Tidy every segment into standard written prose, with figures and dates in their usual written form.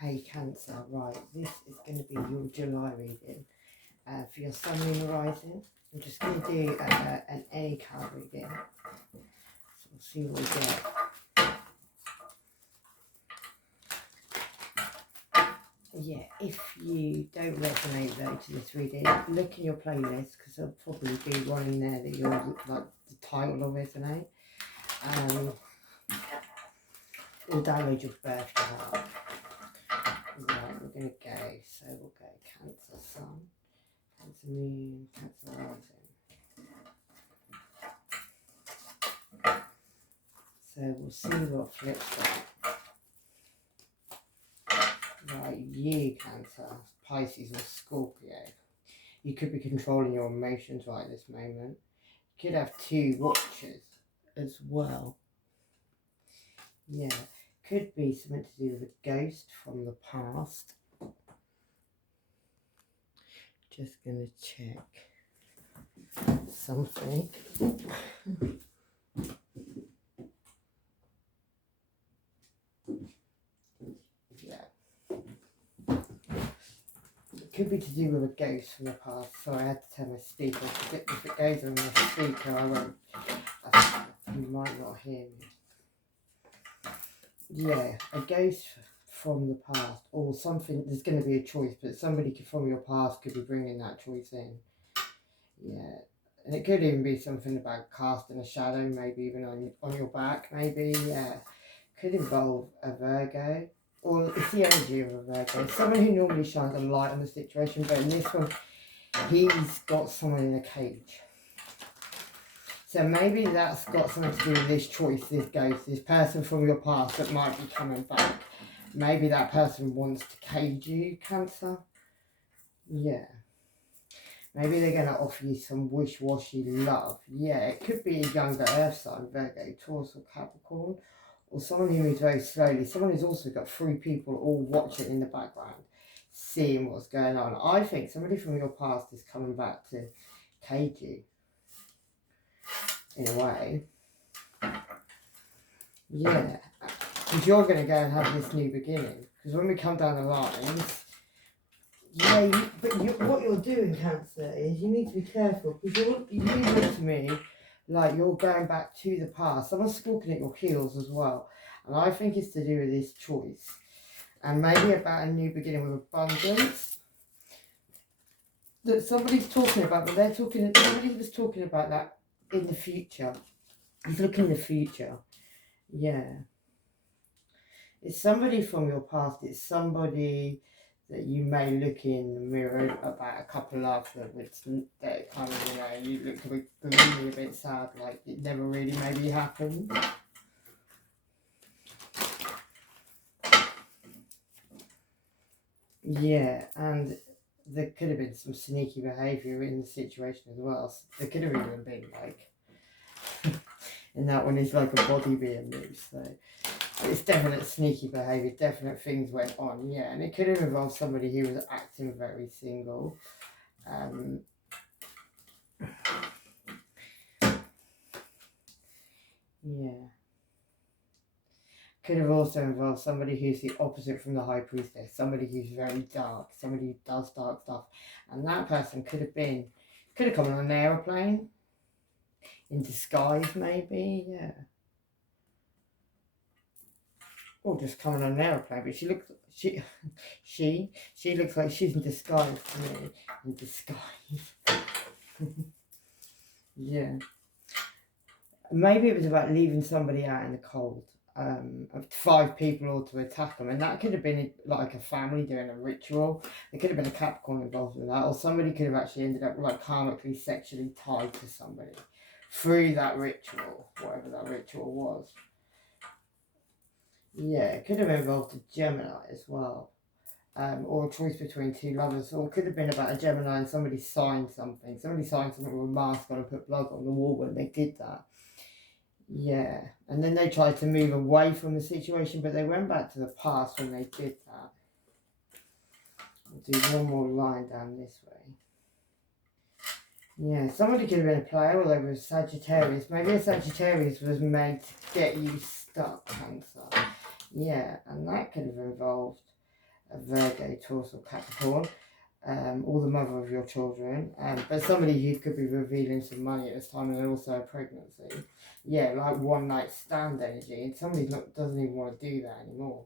Hey Cancer, right, this is going to be your July reading for your Sun, Moon, Rising. I'm just going to do an any card reading, so we'll see what we get. Yeah, if you don't resonate though to this reading, look in your playlist because there'll probably be one in there that you'll like the title will resonate. Or download your birth chart. Right, we're going to go. So we'll go Cancer Sun, Cancer Moon, Cancer Rising. So we'll see what flips up. Right, you Cancer, Pisces or Scorpio. You could be controlling your emotions right at this moment. You could have 2 watchers as well. Yeah, could be something to do with a ghost from the past. Just going to check something. Could be to do with a ghost from the past. So I had to turn my speaker off. If it goes on my speaker, I won't. You might not hear me. Yeah, a ghost from the past, or something. There's going to be a choice, but somebody from your past could be bringing that choice in. Yeah, and it could even be something about casting a shadow, maybe even on your back. Maybe could involve a Virgo. Or it's the energy of a Virgo. Someone who normally shines a light on the situation, but in this one, he's got someone in a cage. So maybe that's got something to do with this choice, this ghost, this person from your past that might be coming back. Maybe that person wants to cage you, Cancer. Yeah. Maybe they're going to offer you some wish-washy love. Yeah, it could be a younger earth sign, Virgo, Taurus or Capricorn. Or someone who moves very slowly, someone who's also got 3 people all watching in the background, seeing what's going on. I think somebody from your past is coming back to cage you, in a way. Yeah, because you're going to go and have this new beginning. Because when we come down the lines, yeah, what you're doing, Cancer, is you need to be careful. Because you look to me like you're going back to the past. Someone's stalking at your heels as well. And I think it's to do with this choice. And maybe about a new beginning with abundance. That somebody's talking about, but somebody was talking about that in the future. He's looking in the future. Yeah. It's somebody from your past. It's somebody that you may look in the mirror about a couple of that kind of, you look really a bit sad, like it never really maybe happened. Yeah, and there could have been some sneaky behaviour in the situation as well. So there could have even been like, and that one is like a body being moved, so it's definite sneaky behaviour, definite things went on, yeah. And it could have involved somebody who was acting very single. Yeah. Could have also involved somebody who's the opposite from the High Priestess, somebody who's very dark, somebody who does dark stuff. And that person could have come on an aeroplane, in disguise maybe, yeah. Or just coming on an aeroplane, but she looks like she's in disguise to me. In disguise. Yeah. Maybe it was about leaving somebody out in the cold. 5 people all to attack them, and that could have been like a family doing a ritual. There could have been a Capricorn involved in that, or somebody could have actually ended up like karmically sexually tied to somebody through that ritual, whatever that ritual was. Yeah, it could have involved a Gemini as well, or a choice between 2 lovers, or it could have been about a Gemini and somebody signed something with a mask on and put blood on the wall when they did that. Yeah, and then they tried to move away from the situation, but they went back to the past when they did that. I'll do one more line down this way. Yeah, somebody could have been a player, or they were Sagittarius. Maybe a Sagittarius was made to get you stuck, Cancer. Yeah, and that could have involved a Virgo, Taurus or Capricorn, or the mother of your children, but somebody who could be revealing some money at this time and also a pregnancy. Yeah, like one night stand energy, and somebody doesn't even want to do that anymore.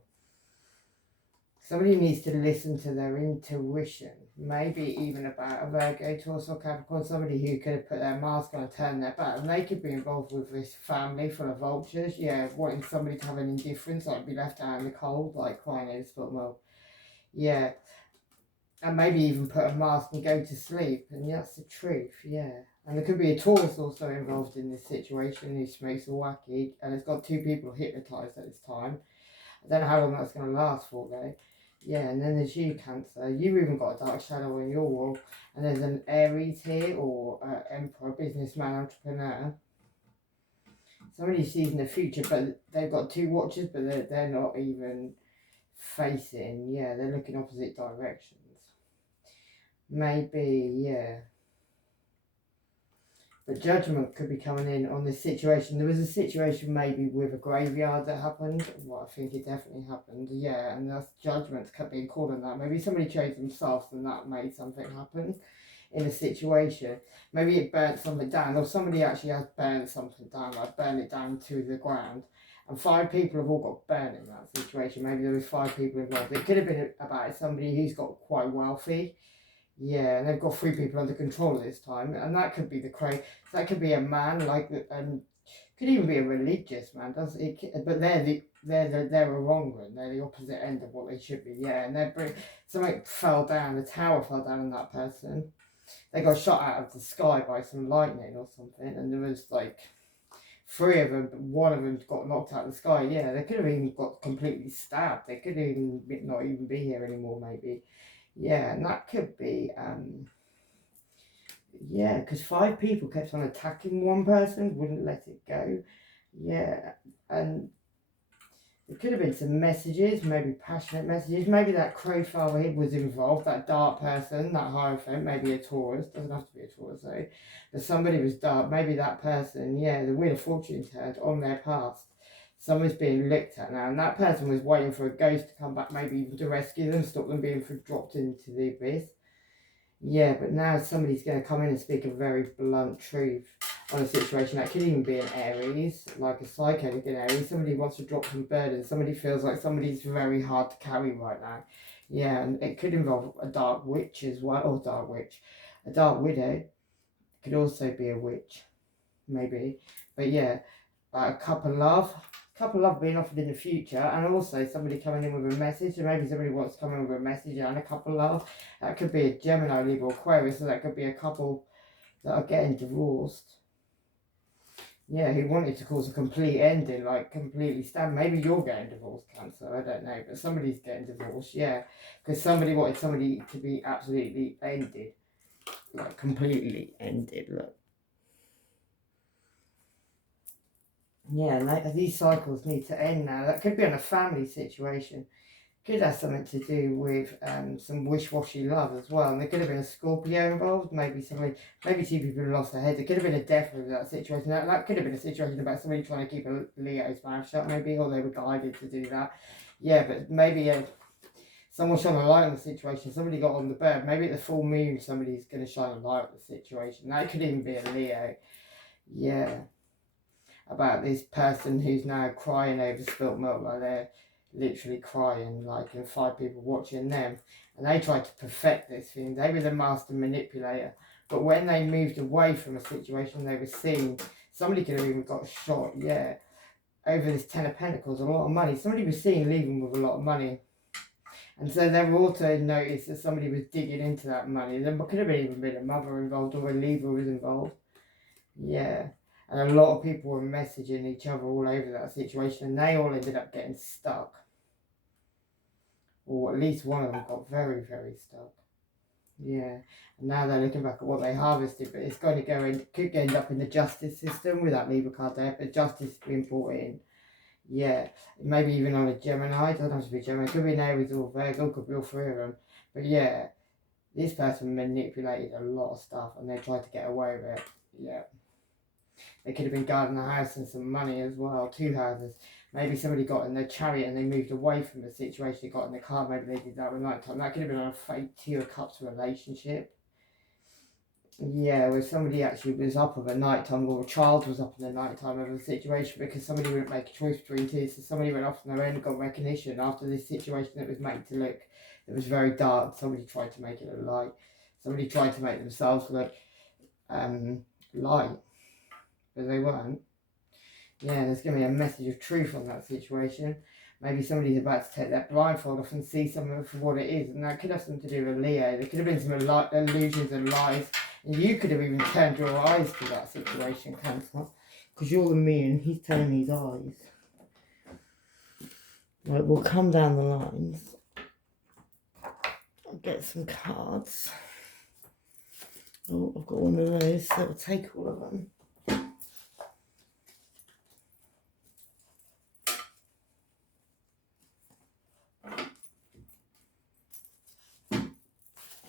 Somebody needs to listen to their intuition, maybe even about a Virgo, Taurus or Capricorn, somebody who could have put their mask on and turned their back, and they could be involved with this family full of vultures, yeah, wanting somebody to have an indifference, like be left out in the cold, like crying over spilt milk. Yeah, and maybe even put a mask and go to sleep, and that's the truth, yeah. And there could be a Taurus also involved in this situation who smokes a wacky, and it's got 2 people hypnotised at this time. I don't know how long that's going to last for though. Yeah, and then there's you, Cancer. You've even got a dark shadow on your wall, and there's an Aries here, or Emperor, businessman, entrepreneur. Somebody sees in the future, but they've got 2 watches, but they're not even facing. Yeah, they're looking opposite directions. Maybe, yeah. But judgment could be coming in on this situation. There was a situation maybe with a graveyard that happened. Well, I think it definitely happened. Yeah, and that's judgment could be called on that. Maybe somebody chose themselves and that made something happen in a situation. Maybe it burnt something down, or somebody actually has burnt something down, like burn it down to the ground. And 5 people have all got burned in that situation. Maybe there was 5 people involved. It could have been about somebody who's got quite wealthy. Yeah, and they've got 3 people under control at this time, and that could be that could be a man, like, could even be a religious man. Does it? But they're a wrong one. They're the opposite end of what they should be. Yeah, and something fell down. The tower fell down on that person. They got shot out of the sky by some lightning or something, and there was like 3 of them, but one of them got knocked out of the sky. Yeah, they could have even got completely stabbed. They could even not even be here anymore, maybe. Yeah, and that could be, yeah, because 5 people kept on attacking one person, wouldn't let it go. Yeah, and there could have been some messages, maybe passionate messages. Maybe that crow father was involved, that dark person, that Hierophant, maybe a Taurus. Doesn't have to be a Taurus though. But somebody was dark. Maybe that person, yeah, the Wheel of Fortune turned on their past. Someone's being looked at now, and that person was waiting for a ghost to come back, maybe even to rescue them, stop them being dropped into the abyss. Yeah, but now somebody's going to come in and speak a very blunt truth on a situation. That could even be an Aries, like a psycho looking Aries. Somebody wants to drop some burden. Somebody feels like somebody's very hard to carry right now. Yeah, and it could involve a dark witch as well, or dark witch. A dark widow could also be a witch, maybe. But yeah, a couple love being offered in the future, and also somebody coming in with a message, and maybe somebody wants to come in with a message and a couple love. That could be a Gemini, Libra, Aquarius, so that could be a couple that are getting divorced. Yeah, who wanted to cause a complete ending, like completely stab. Maybe you're getting divorced, Cancer, I don't know, but somebody's getting divorced, yeah, because somebody wanted somebody to be absolutely ended, like completely ended, look. Yeah, and these cycles need to end now. That could be on a family situation. Could have something to do with some wish-washy love as well. And there could have been a Scorpio involved. Maybe 2 people lost their head. There could have been a death with that situation. That could have been a situation about somebody trying to keep a Leo's mouth shut, maybe, or they were guided to do that. Yeah, but maybe someone shone a light on the situation. Somebody got on the bird. Maybe at the full moon, somebody's going to shine a light on the situation. That could even be a Leo. Yeah. About this person who's now crying over spilt milk, like they're literally crying, like, and 5 people watching them, and they tried to perfect this thing. They were the master manipulator, but when they moved away from a situation, they were seen. Somebody could have even got shot, yeah, over this 10 of Pentacles, a lot of money. Somebody was seen leaving with a lot of money, and so they were also noticed that somebody was digging into that money. There could have even been a mother involved, or a Libra was involved. Yeah. And a lot of people were messaging each other all over that situation, and they all ended up getting stuck. Or at least one of them got very, very stuck. Yeah. And now they're looking back at what they harvested, but it's going to go in, could end up in the justice system with that Libra card there, but justice being brought in. Yeah. Maybe even on a Gemini. It doesn't have to be Gemini. It could be an Aries or Virgo, could be all 3 of them. But yeah, this person manipulated a lot of stuff, and they tried to get away with it. Yeah. They could have been guarding the house and some money as well, 2 houses. Maybe somebody got in their chariot and they moved away from the situation, they got in the car, maybe they did that at night time. That could have been on a fake Two of Cups relationship. Yeah, where somebody actually was up at the night time, or a child was up in the night time of a situation because somebody wouldn't make a choice between two, so somebody went off on their own and got recognition after this situation that was made to look, it was very dark. Somebody tried to make it look light. Somebody tried to make themselves look light, but they weren't. Yeah, there's going to be a message of truth on that situation. Maybe somebody's about to take that blindfold off and see something for what it is, and that could have something to do with Leo. There could have been some illusions and lies, and you could have even turned your eyes to that situation, Cancer, because you're the moon, he's turning his eyes. Right, we'll come down the lines. I'll get some cards. Oh, I've got one of those, so I'll take all of them.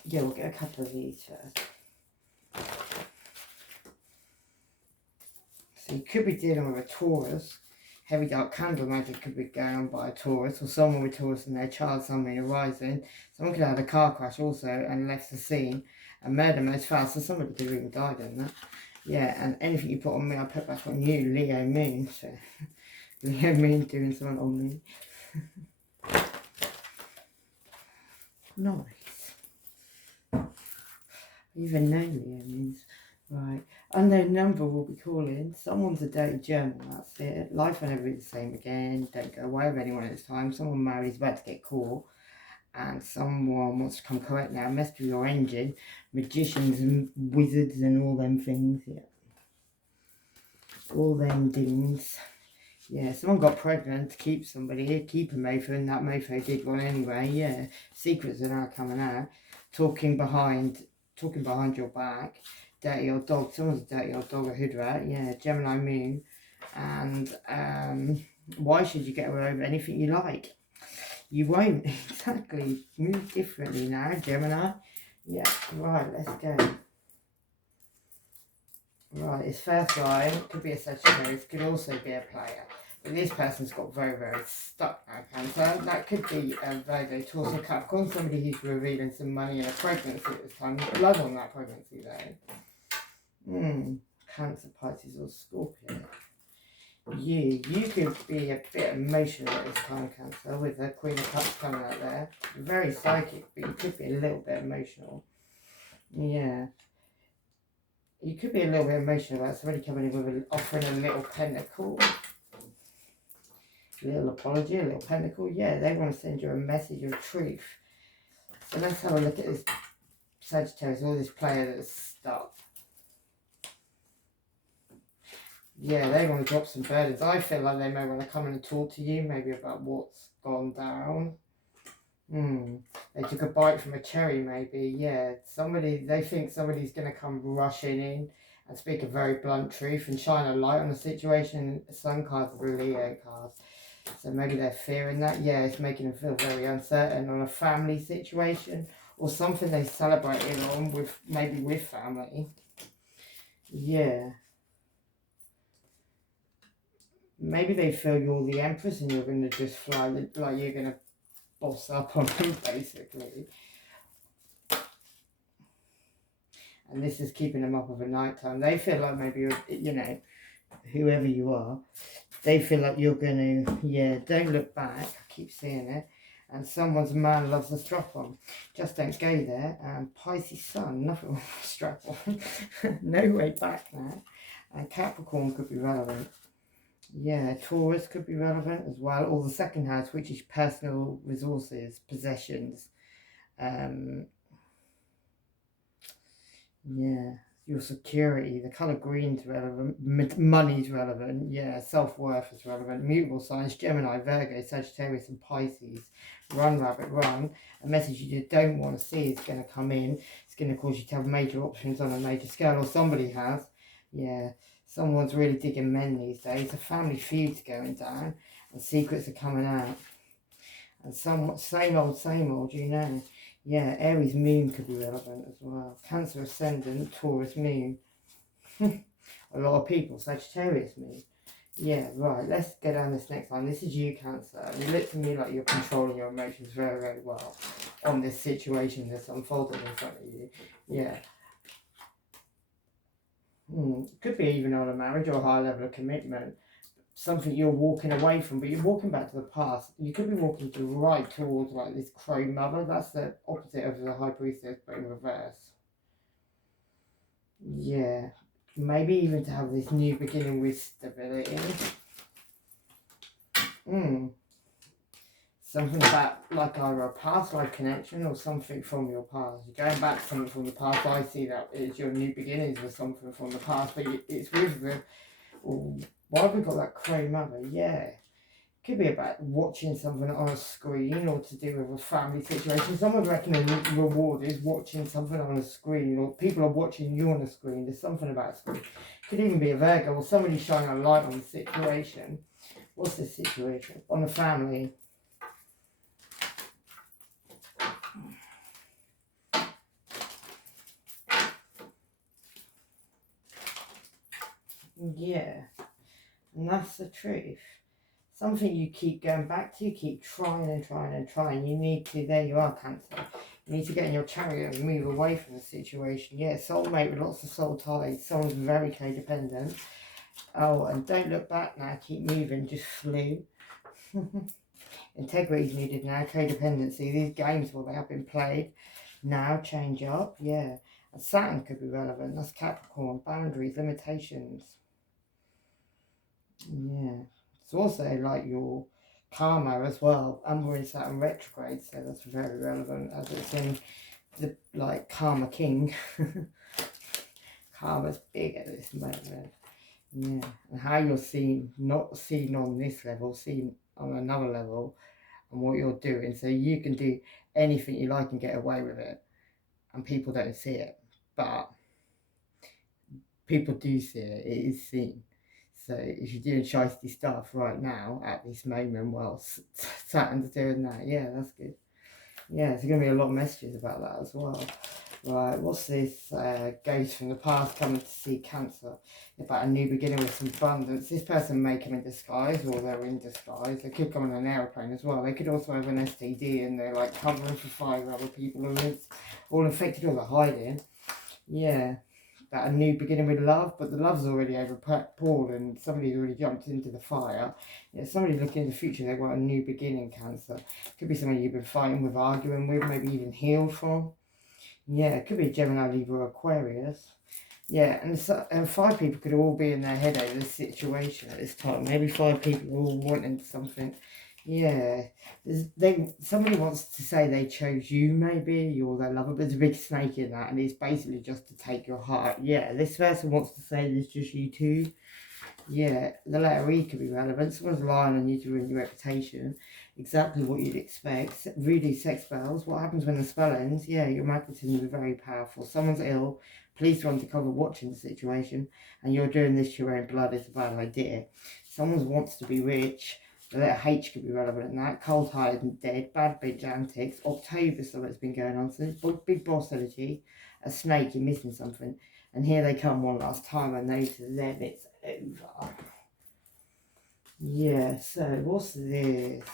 Yeah, we'll get a couple of these first. So you could be dealing with a Taurus. Heavy dark candle magic could be going on by a Taurus, or someone with Taurus in their chart, someone arising. Someone could have had a car crash also and left the scene. A murder most fast, so somebody could have even died in that. Yeah, and anything you put on me, I put back on you, Leo Moon. So Leo Moon doing something on me. Nice. I even know Leo means. Right. Unknown number will be calling. Someone's a dirty German, that's it. Life will never be the same again. Don't go away with anyone at this time. Someone married is about to get caught. And someone wants to come correct now. Mess with your engine. Magicians and wizards and all them things. Yeah. All them things. Yeah, someone got pregnant to keep somebody. Keep a mofo, and that mofo did one anyway. Yeah. Secrets are now coming out. Talking behind your back. Dirty old dog. Someone's a dirty old dog, a hood rat. Yeah, Gemini moon. And why should you get away with anything you like? You won't. Exactly. Move differently now, Gemini. Yeah, right, let's go. Right, it's first line. Could be a Sagittarius. Could also be a player. But this person's got very, very stuck now, Cancer. That could be a Virgo, Taurus, or Capricorn. Somebody who's revealing some money in a pregnancy at this time. Blood on that pregnancy, though. Cancer, Pisces, or Scorpio. You could be a bit emotional at this time, Cancer, with the Queen of Cups coming out there. Very psychic, but you could be a little bit emotional. Yeah. You could be a little bit emotional about somebody coming in with offering a little pentacle. A little apology, a little pentacle. Yeah, they want to send you a message of truth. So let's have a look at this Sagittarius, or this player that's stuck. Yeah, they want to drop some burdens. I feel like they may want to come in and talk to you, maybe about what's gone down. They took a bite from a cherry, maybe. Yeah, they think somebody's going to come rushing in and speak a very blunt truth and shine a light on the situation. Sun cards are Leo cards. So maybe they're fearing that. Yeah, it's making them feel very uncertain on a family situation or something they celebrated on maybe with family. Yeah. Maybe they feel you're the Empress and you're going to just fly, like you're going to boss up on them, basically. And this is keeping them up over night time. They feel like maybe you're, whoever you are, they feel like you're going to, don't look back. I keep seeing it. And someone's man loves a strap on. Just don't go there. And Pisces Sun, nothing wrong with strap on. No way back now. And Capricorn could be relevant. Yeah, Taurus could be relevant as well. Or the second house, which is personal resources, possessions. Yeah, your security. The colour green's relevant. Money's relevant. Yeah, self-worth is relevant. Mutable signs, Gemini, Virgo, Sagittarius and Pisces. Run, rabbit, run. A message you don't want to see is going to come in. It's going to cause you to have major options on a major scale, or somebody has. Yeah. Someone's really digging men these days. A family feud's going down and secrets are coming out. And somewhat same old, Yeah, Aries moon could be relevant as well. Cancer ascendant, Taurus moon. A lot of people, Sagittarius moon. Yeah, right. Let's go down this next line. This is you, Cancer. And it looks to me like you're controlling your emotions very, very well on this situation that's unfolding in front of you. Yeah. Could be even on a marriage or a high level of commitment. Something you're walking away from, but you're walking back to the past. You could be walking to right towards like this crow mother. That's the opposite of the high priestess, but in reverse. Yeah. Maybe even to have this new beginning with stability. Something about like either a past life connection or something from your past. You're going back to something from the past. I see that it's your new beginnings with something from the past, but it's with the. Oh, why have we got that crow mother? Yeah. Could be about watching something on a screen or to do with a family situation. Someone reckon a reward is watching something on a screen, or people are watching you on a screen. There's something about a screen. Could even be a Virgo or somebody shining a light on the situation. What's the situation? On the family. Yeah. And that's the truth. Something you keep going back to, keep trying and trying and trying. You need to, there you are, Cancer. You need to get in your chariot and move away from the situation. Yeah, soulmate with lots of soul ties. Someone's very codependent. Oh, and don't look back now. Keep moving. Just flew. Integrity is needed now. Codependency. These games, well, they have been played. Now, change up. Yeah. And Saturn could be relevant. That's Capricorn. Boundaries, limitations. Yeah. It's also like your karma as well. And we're in Saturn retrograde, so that's very relevant as it's in the like karma king. Karma's big at this moment. Yeah. And how you're seen, not seen on this level, seen on another level, and what you're doing. So you can do anything you like and get away with it. And people don't see it. But people do see it. It is seen. So if you're doing shiesty stuff right now at this moment, well, Saturn's doing that. Yeah, that's good. Yeah, there's going to be a lot of messages about that as well. Right, what's this? Ghost from the past coming to see Cancer about a new beginning with some abundance. This person may come in disguise, or they're in disguise. They could come on an aeroplane as well. They could also have an STD and they're like covering for 5 other people, and it's all infected or they're hiding. Yeah, that a new beginning with love, but the love's already overpoured and somebody's already jumped into the fire. Yeah, somebody looking in the future, they want a new beginning, Cancer. Could be somebody you've been fighting with, arguing with, maybe even healed from. Yeah, it could be Gemini, Libra, Aquarius. Yeah, and 5 people could all be in their head over this situation at this time. Maybe 5 people are all wanting something. Yeah, somebody wants to say they chose you, maybe you're their lover, but there's a big snake in that, and it's basically just to take your heart. Yeah, this person wants to say there's just you two. Yeah, the letter E could be relevant. Someone's lying on you to ruin your reputation. Exactly what you'd expect. Voodoo sex spells. What happens when the spell ends? Yeah, your magnetism is very powerful. Someone's ill. Police are undercover watching the situation, and you're doing this to your own blood. It's a bad idea. Someone wants to be rich. The letter H could be relevant in that. Cold-hearted and dead. Bad bitch antics. October, something's been going on. So big boss energy. A snake, you're missing something. And here they come one last time, and those are them. It's over. Yeah, so what's this?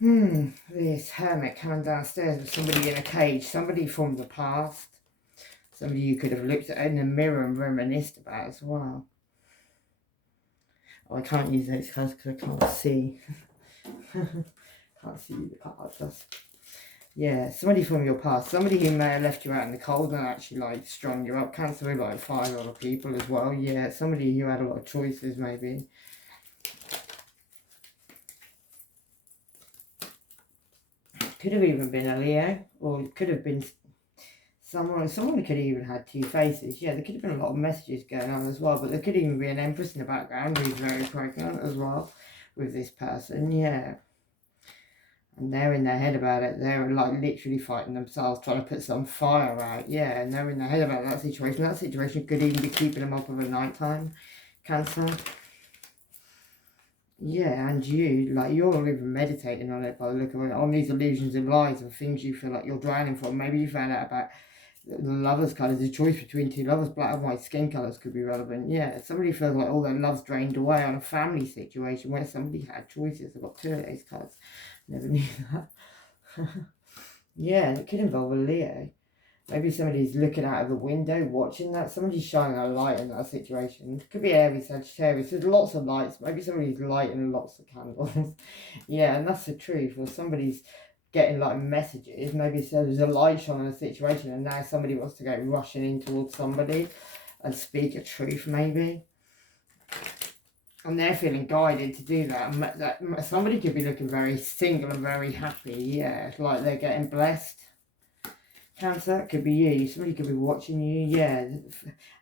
This hermit coming downstairs with somebody in a cage. Somebody from the past. Somebody you could have looked at in the mirror and reminisced about as well. Oh, I can't use those cards because I can't see. Can't see the cards. Yeah, somebody from your past. Somebody who may have left you out in the cold and actually like strung you up. Cancer with like 5 other people as well. Yeah, somebody who had a lot of choices maybe. Could have even been a Leo, or it could have been someone could have even had 2 faces. Yeah, there could have been a lot of messages going on as well, but there could even be an Empress in the background who's very pregnant as well with this person. Yeah. And they're in their head about it. They're like literally fighting themselves, trying to put some fire out. Yeah, and they're in their head about that situation. That situation could even be keeping them up over night time. Cancer. Yeah, and you, like, you're even meditating on it by the look of it, on these illusions and lies and things you feel like you're drowning from. Maybe you found out about The lovers card is a choice between two lovers. Black and white skin colours could be relevant. Yeah, somebody feels like all their love's drained away on a family situation where somebody had choices. I've got 2 of those cards. Never knew that. Yeah, and it could involve a Leo. Maybe somebody's looking out of the window watching that. Somebody's shining a light in that situation. It could be Aries, Sagittarius. There's lots of lights. Maybe somebody's lighting lots of candles. Yeah, and that's the truth. Or somebody's getting like messages. Maybe so there's a light shine in a situation and now somebody wants to go rushing in towards somebody and speak a truth maybe. And they're feeling guided to do that. And somebody could be looking very single and very happy. Yeah, like they're getting blessed. Cancer, it could be you. Somebody could be watching you, yeah.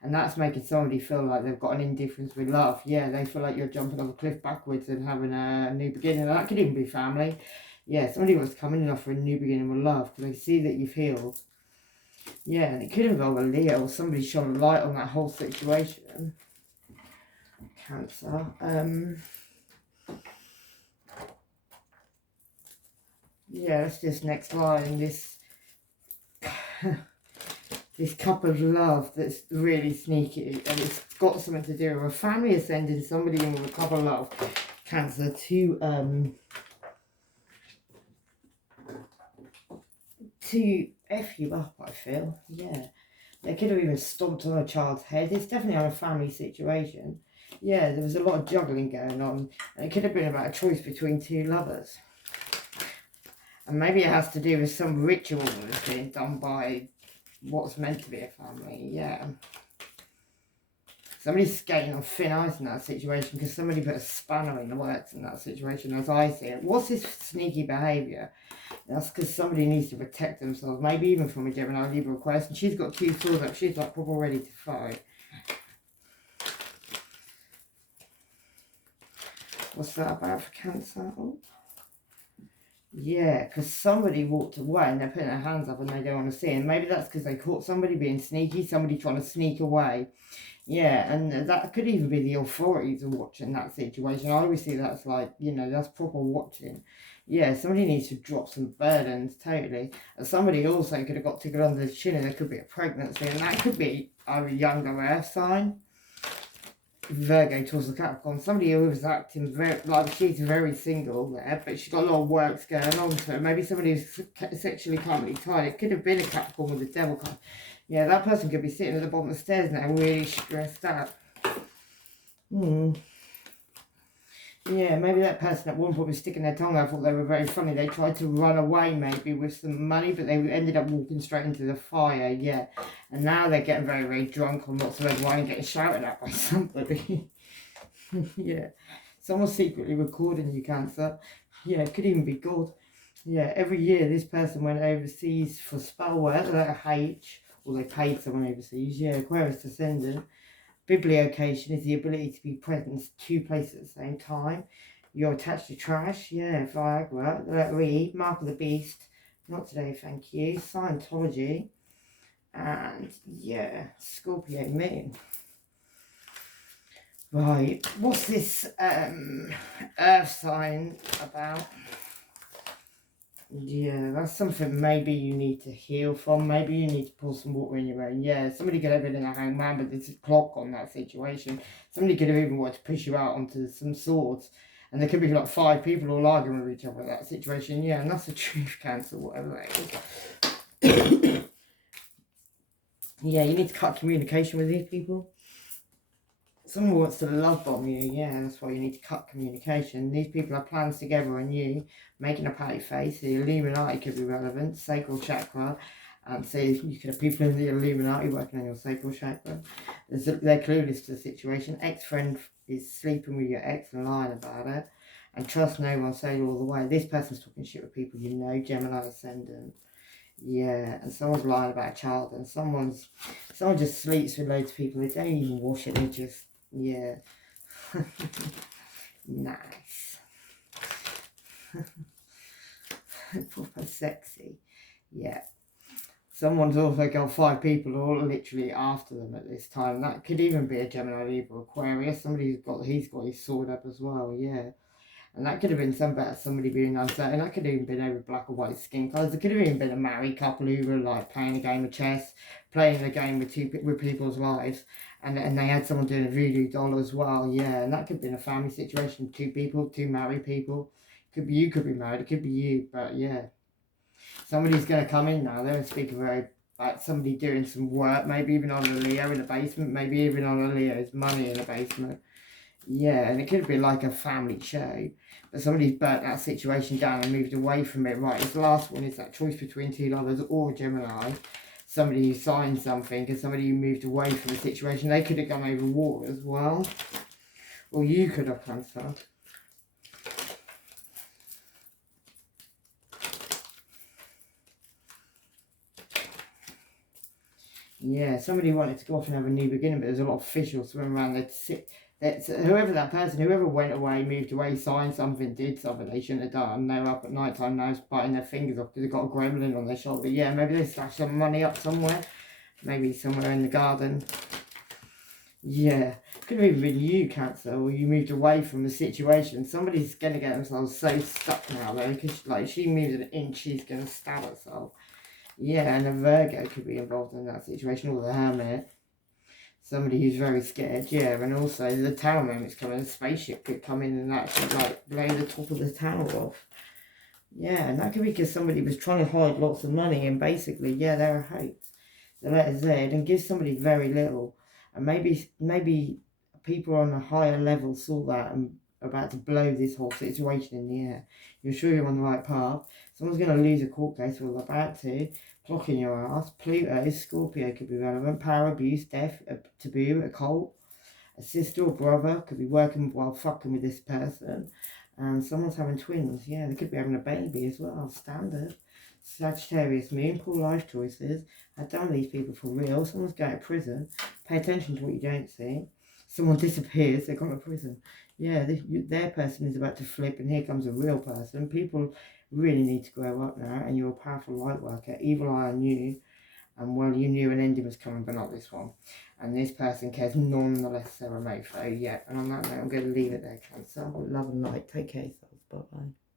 And that's making somebody feel like they've got an indifference with love. Yeah, they feel like you're jumping off a cliff backwards and having a new beginning. And that could even be family. Yeah, somebody wants to come in and offer a new beginning with love because they see that you've healed. Yeah, and it could involve a Leo or somebody shone a light on that whole situation. Cancer. Yeah, that's just next line. This cup of love that's really sneaky and it's got something to do with a family is sending somebody in with a cup of love, Cancer, to F you up, I feel. Yeah, they could have even stomped on a child's head. It's definitely on a family situation. Yeah, there was a lot of juggling going on and it could have been about a choice between 2 lovers. And maybe it has to do with some ritual that's being done by what's meant to be a family, yeah. Somebody's skating on thin ice in that situation because somebody put a spanner in the works in that situation as I see it. What's this sneaky behaviour? That's because somebody needs to protect themselves, maybe even from a Gemini, Libra, Aquarius. And she's got 2 swords up, she's like proper ready to fight. What's that about for Cancer? Oh. Yeah, because somebody walked away and they're putting their hands up and they don't want to see. And maybe that's because they caught somebody being sneaky, somebody trying to sneak away. Yeah, and that could even be the authorities are watching that situation. I always see that's like, you know, that's proper watching. Yeah, somebody needs to drop some burdens, totally. And somebody also could have got tickled under the chin and there could be a pregnancy. And that could be a younger earth sign. Virgo towards the Capricorn. Somebody who was acting very, like she's very single there, but she's got a lot of works going on. So maybe somebody who's sexually currently tied. It could have been a Capricorn with a devil card. Yeah, that person could be sitting at the bottom of the stairs now, really stressed out. Yeah, maybe that person at one point was sticking their tongue out. I thought they were very funny. They tried to run away maybe with some money, but they ended up walking straight into the fire, yeah. And now they're getting very, very drunk on lots of red wine and getting shouted at by somebody. Yeah. Someone's secretly recording you, Cancer. Yeah, it could even be God. Yeah, every year this person went overseas for spell work, the letter H, or they paid someone overseas. Yeah, Aquarius descendant. Bibliocation is the ability to be present in 2 places at the same time. You're attached to trash. Yeah, Viagra. The letter E, Mark of the Beast. Not today, thank you. Scientology. And yeah, Scorpio moon. Right, what's this earth sign about? Yeah, that's something maybe you need to heal from. Maybe you need to pour some water in your own. Yeah, somebody could have been in a hangman, but there's a clock on that situation. Somebody could have even wanted to push you out onto some swords. And there could be like 5 people all arguing with each other in that situation. Yeah, and that's the truth, Cancer, whatever that is. Yeah, you need to cut communication with these people. Someone wants to love bomb you, yeah, that's why you need to cut communication. These people have plans together on you, making a patty face. The Illuminati could be relevant, sacral chakra, and so you could have people in the Illuminati working on your sacral chakra. They're clueless to the situation. Ex-friend is sleeping with your ex and lying about it. And trust no one, sail all the way. This person's talking shit with people you know, Gemini ascendant. Yeah, and someone's lying about a child, and someone just sleeps with loads of people. They don't even wash it, they just... Yeah. Nice. Proper sexy. Yeah. Someone's also got 5 people all literally after them at this time. That could even be a Gemini, Libra, Aquarius. He's got his sword up as well, yeah. And that could have been somebody being uncertain. That could have even been over black or white skin colours. It could have even been a married couple who were like playing a game of chess, playing a game with people's lives, and they had someone doing a voodoo doll as well. Yeah, and that could have been a family situation. Two people, two married people. Could be you, could be married. It could be you, but yeah, somebody's going to come in now. They're speaking very like somebody doing some work, maybe even on a Leo in the basement, maybe even on a Leo's money in the basement. Yeah, and it could be like a family show, but somebody's burnt that situation down and moved away from it. Right, this last one is that choice between two lovers or Gemini. Somebody who signed something and somebody who moved away from the situation. They could have gone over water as well. Or you could have, Cancer. Yeah, somebody wanted to go off and have a new beginning, but there's a lot of officials swimming around there to sit. Whoever that person, whoever went away, moved away, signed something, did something they shouldn't have done. They're up at night time now, biting their fingers off because they've got a gremlin on their shoulder. Yeah, maybe they stashed some money up somewhere. Maybe somewhere in the garden. Yeah, could have even been you, Cancer, or you moved away from the situation. Somebody's going to get themselves so stuck now, though, because like she moves an inch, she's going to stab herself. Yeah, and a Virgo could be involved in that situation, or the Hermit. Somebody who's very scared, yeah, and also the tower moment's coming, a spaceship could come in and actually like blow the top of the tower off. Yeah, and that could be because somebody was trying to hide lots of money and basically, yeah, they're a hoax. The letter Z and give somebody very little. And maybe people on a higher level saw that and about to blow this whole situation in the air. You're sure you're on the right path. Someone's going to lose a court case, or they're about to. Clocking your ass. Pluto, Scorpio could be relevant. Power, abuse, death, a taboo, a cult. A sister or brother could be working while fucking with this person. And someone's having twins. Yeah, they could be having a baby as well. Standard. Sagittarius, moon, poor life choices. I've done these people for real. Someone's going to prison. Pay attention to what you don't see. Someone disappears, they've gone to prison. Yeah, their person is about to flip, and here comes a real person. People really need to grow up now, and you're a powerful light worker. Evil eye on you, and well, you knew an ending was coming, but not this one. And this person cares nonetheless, they're a mofo. Yeah, and on that note, I'm going to leave it there, Cancer. Love and light. Take care of yourselves. Bye-bye.